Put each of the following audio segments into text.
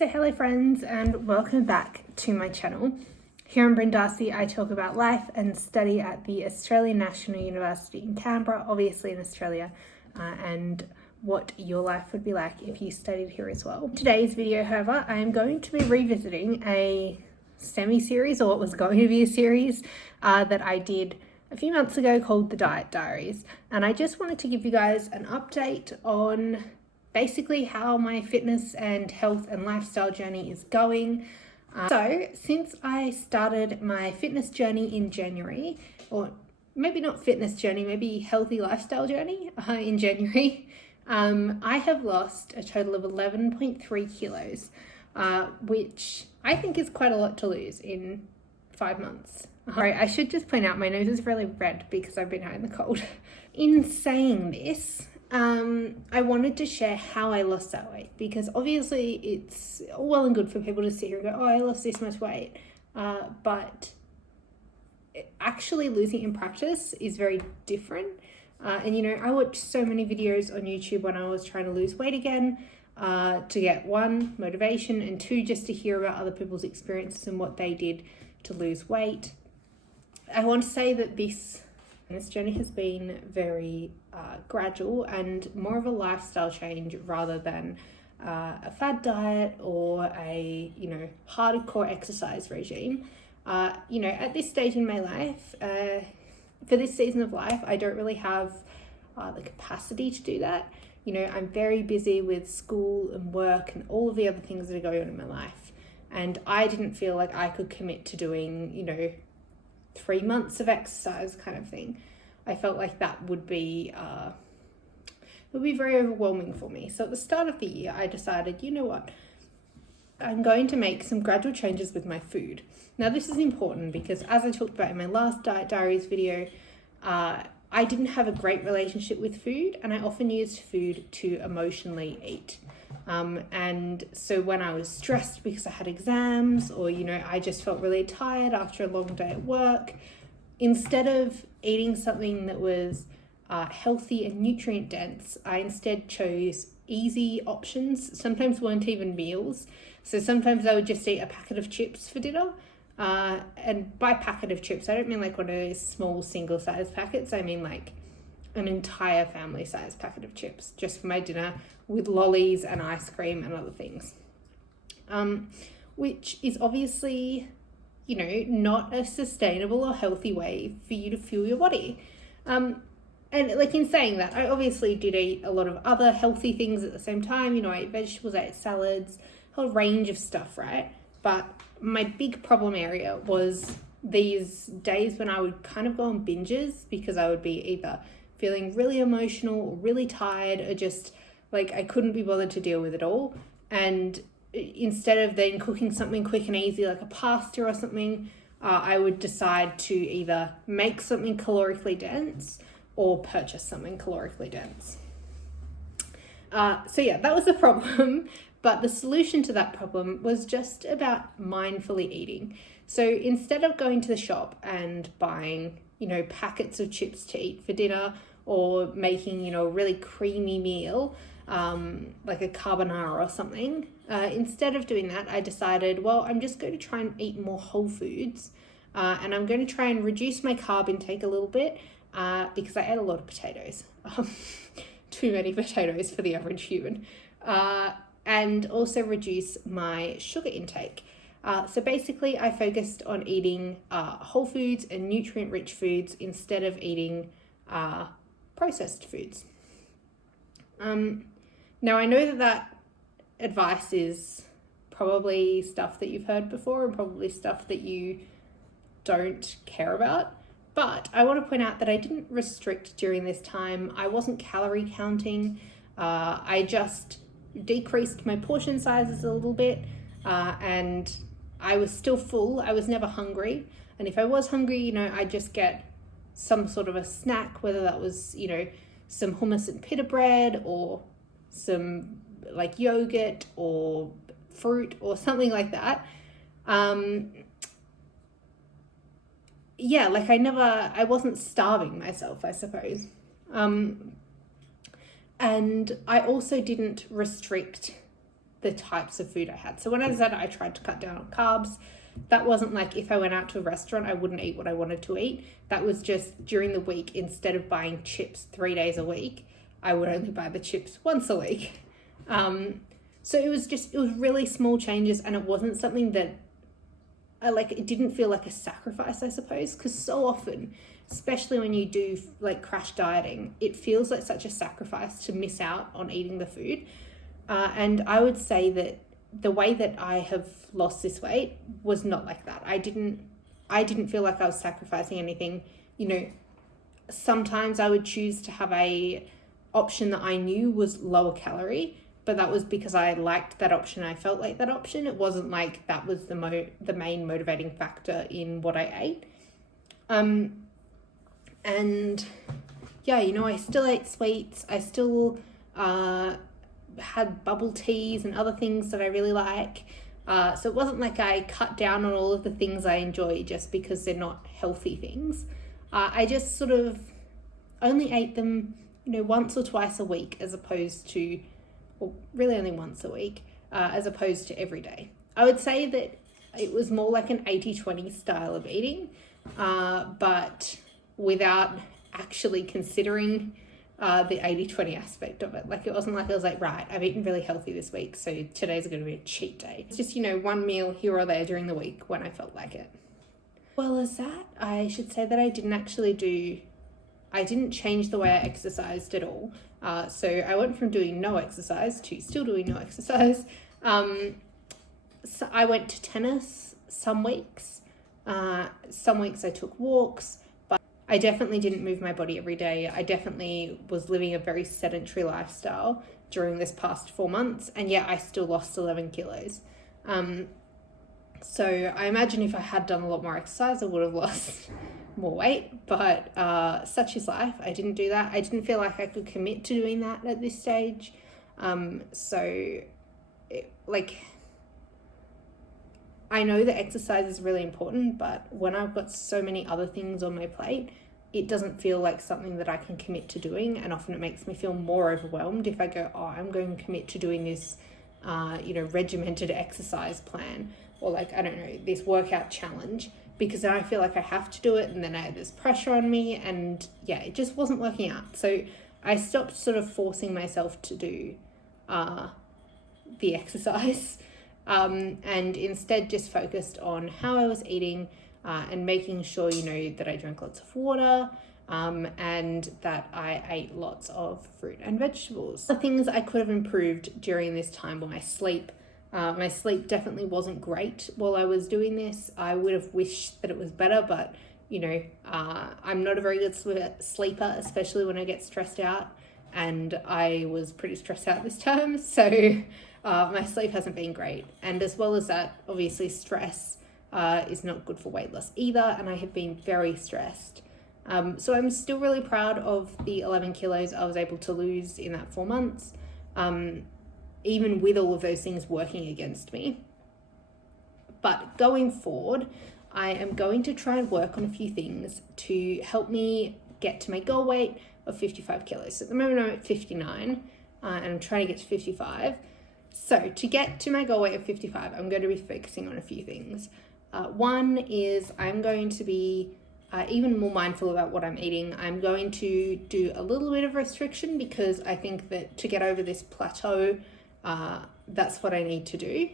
So hello friends and welcome back to my channel. Here on Brin, I talk about life and study at the Australian National University in Canberra, obviously in Australia, and what your life would be like if you studied here as well. In today's video, however, I am going to be revisiting a semi-series, or what was going to be a series, that I did a few months ago called the Diet Diaries. And I just wanted to give you guys an update on basically how my fitness and health and lifestyle journey is going. So since I started my fitness journey in January, or maybe not fitness journey, maybe healthy lifestyle journey in January, I have lost a total of 11.3 kilos, which I think is quite a lot to lose in 5 months. Alright, I should just point out my nose is really red because I've been out in the cold. In saying this, I wanted to share how I lost that weight, because obviously it's all well and good for people to sit here and go, oh, I lost this much weight, but actually losing in practice is very different. And you know, I watched so many videos on YouTube when I was trying to lose weight again, to get one, motivation, and two, just to hear about other people's experiences and what they did to lose weight. I want to say that this journey has been very gradual and more of a lifestyle change rather than a fad diet or a, you know, hardcore exercise regime. You know, at this stage in my life, for this season of life, I don't really have the capacity to do that. You know, I'm very busy with school and work and all of the other things that are going on in my life. And I didn't feel like I could commit to doing, you know, 3 months of exercise kind of thing. I felt like that would be very overwhelming for me. So at the start of the year, I decided, you know what, I'm going to make some gradual changes with my food. Now this is important because, as I talked about in my last Diet Diaries video, I didn't have a great relationship with food, and I often used food to emotionally eat. And so when I was stressed because I had exams, or, you know, I just felt really tired after a long day at work, instead of eating something that was healthy and nutrient dense, I instead chose easy options. Sometimes weren't even meals. So sometimes I would just eat a packet of chips for dinner. And by packet of chips, I don't mean like one of those small single size packets. I mean like an entire family size packet of chips just for my dinner, with lollies and ice cream and other things. Which is obviously, you know, not a sustainable or healthy way for you to fuel your body. And like, in saying that, I obviously did eat a lot of other healthy things at the same time. You know, I ate vegetables, I ate salads, a whole range of stuff, right? But my big problem area was these days when I would kind of go on binges, because I would be either feeling really emotional or really tired, or just like I couldn't be bothered to deal with it all. And instead of then cooking something quick and easy like a pasta or something, I would decide to either make something calorically dense or purchase something calorically dense. So yeah, that was the problem. But the solution to that problem was just about mindfully eating. So instead of going to the shop and buying, you know, packets of chips to eat for dinner, or making, you know, a really creamy meal, like a carbonara or something, instead of doing that, I decided, well, I'm just going to try and eat more whole foods, and I'm going to try and reduce my carb intake a little bit, because I ate a lot of potatoes, too many potatoes for the average human, and also reduce my sugar intake. So basically I focused on eating whole foods and nutrient-rich foods instead of eating processed foods. Now I know that advice is probably stuff that you've heard before, and probably stuff that you don't care about, but I want to point out that I didn't restrict during this time. I wasn't calorie counting. I just decreased my portion sizes a little bit, and I was still full. I was never hungry, and if I was hungry, you know, I'd just get some sort of a snack, whether that was, you know, some hummus and pita bread, or some like yogurt or fruit or something like that. Yeah, like I wasn't starving myself, I suppose. And I also didn't restrict the types of food I had. So when I said I tried to cut down on carbs, that wasn't like if I went out to a restaurant, I wouldn't eat what I wanted to eat. That was just during the week, instead of buying chips 3 days a week, I would only buy the chips once a week. So it was really small changes, and it wasn't something that it didn't feel like a sacrifice, I suppose, because so often, especially when you do like crash dieting, it feels like such a sacrifice to miss out on eating the food. And I would say that the way that I have lost this weight was not like that. I didn't feel like I was sacrificing anything. You know, sometimes I would choose to have a option that I knew was lower calorie, but that was because I liked that option. I felt like that option. It wasn't like that was the main motivating factor in what I ate. And yeah, you know, I still ate sweets. I still had bubble teas and other things that I really like. So it wasn't like I cut down on all of the things I enjoy just because they're not healthy things. I just sort of only ate them, you know, once or twice a week, as opposed to, or really only once a week, as opposed to every day. I would say that it was more like an 80-20 style of eating, but without actually considering the 80-20 aspect of it. Like, it wasn't like I was like, right, I've eaten really healthy this week, so today's going to be a cheat day. It's just, you know, one meal here or there during the week when I felt like it. Well, as that, I should say that I didn't change the way I exercised at all. So I went from doing no exercise to still doing no exercise. So I went to tennis some weeks. Some weeks I took walks, but I definitely didn't move my body every day. I definitely was living a very sedentary lifestyle during this past 4 months, and yet I still lost 11 kilos. So I imagine if I had done a lot more exercise, I would have lost more weight, but such is life. I didn't do that. I didn't feel like I could commit to doing that at this stage. I know that exercise is really important, but when I've got so many other things on my plate, it doesn't feel like something that I can commit to doing, and often it makes me feel more overwhelmed if I go, oh, I'm going to commit to doing this, regimented exercise plan, or like, I don't know, this workout challenge, because then I feel like I have to do it, and then there's pressure on me, and yeah, it just wasn't working out. So I stopped sort of forcing myself to do the exercise, and instead just focused on how I was eating, and making sure, you know, that I drank lots of water, and that I ate lots of fruit and vegetables. The things I could have improved during this time were my sleep. My sleep definitely wasn't great while I was doing this. I would have wished that it was better, but, you know, I'm not a very good sleeper, especially when I get stressed out, and I was pretty stressed out this time, so my sleep hasn't been great. And as well as that, obviously stress is not good for weight loss either, and I have been very stressed. So I'm still really proud of the 11 kilos I was able to lose in that 4 months. Even with all of those things working against me. But going forward, I am going to try and work on a few things to help me get to my goal weight of 55 kilos. So at the moment I'm at 59, and I'm trying to get to 55. So to get to my goal weight of 55, I'm going to be focusing on a few things. One is I'm going to be even more mindful about what I'm eating. I'm going to do a little bit of restriction, because I think that to get over this plateau, that's what I need to do.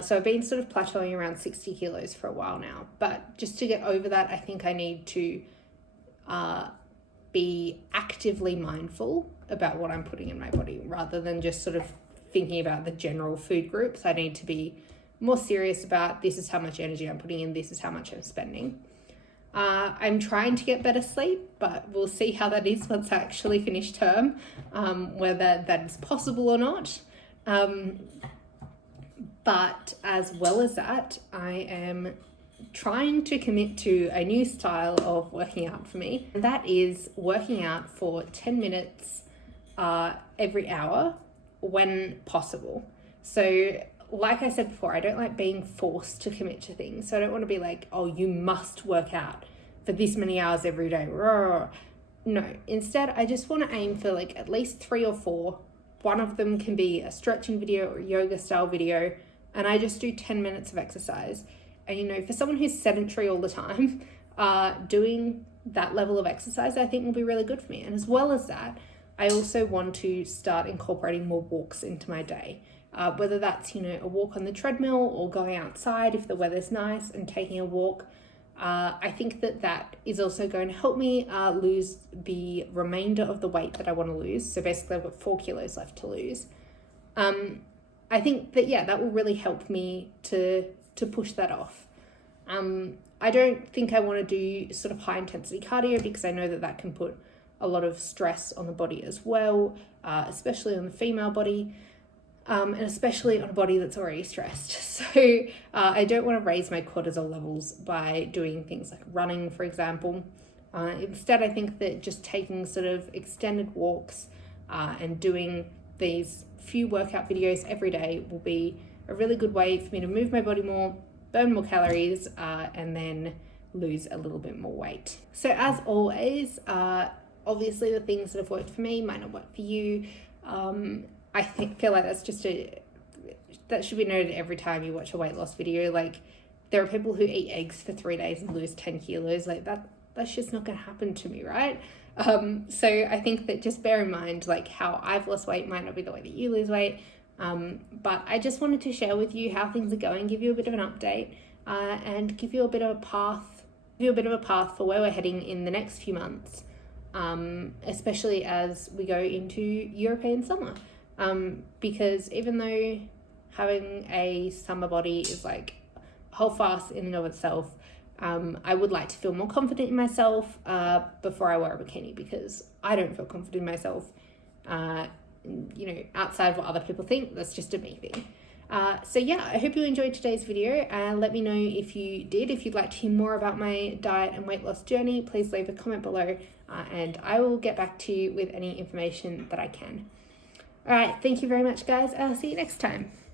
So I've been sort of plateauing around 60 kilos for a while now, but just to get over that, I think I need to be actively mindful about what I'm putting in my body, rather than just sort of thinking about the general food groups. I need to be more serious about, this is how much energy I'm putting in, this is how much I'm spending. I'm trying to get better sleep, but we'll see how that is once I actually finish term, whether that is possible or not. But as well as that, I am trying to commit to a new style of working out for me. And that is working out for 10 minutes every hour when possible. So like I said before, I don't like being forced to commit to things. So I don't want to be like, oh, you must work out for this many hours every day. No, instead, I just want to aim for like at least 3 or 4 one of them can be a stretching video or a yoga style video, and I just do 10 minutes of exercise. And, you know, for someone who's sedentary all the time, doing that level of exercise, I think will be really good for me. And as well as that, I also want to start incorporating more walks into my day. Whether that's, you know, a walk on the treadmill or going outside if the weather's nice and taking a walk. I think that is also going to help me lose the remainder of the weight that I want to lose. So basically I've got 4 kilos left to lose. I think that, yeah, that will really help me to push that off. I don't think I want to do sort of high intensity cardio because I know that can put a lot of stress on the body as well, especially on the female body. And especially on a body that's already stressed. So I don't want to raise my cortisol levels by doing things like running, for example. Instead, I think that just taking sort of extended walks and doing these few workout videos every day will be a really good way for me to move my body more, burn more calories, and then lose a little bit more weight. So as always, obviously the things that have worked for me might not work for you. I feel like that's just that should be noted every time you watch a weight loss video. Like, there are people who eat eggs for 3 days and lose 10 kilos. Like, that's just not going to happen to me, right? So I think that just bear in mind, like, how I've lost weight might not be the way that you lose weight. But I just wanted to share with you how things are going, give you a bit of an update, and give you a bit of a path for where we're heading in the next few months, especially as we go into European summer. Because even though having a summer body is like a whole farce in and of itself, I would like to feel more confident in myself before I wear a bikini, because I don't feel confident in myself, you know, outside of what other people think. That's just a me thing. So yeah, I hope you enjoyed today's video, and let me know if you did. If you'd like to hear more about my diet and weight loss journey, please leave a comment below, and I will get back to you with any information that I can. All right, thank you very much, guys. I'll see you next time.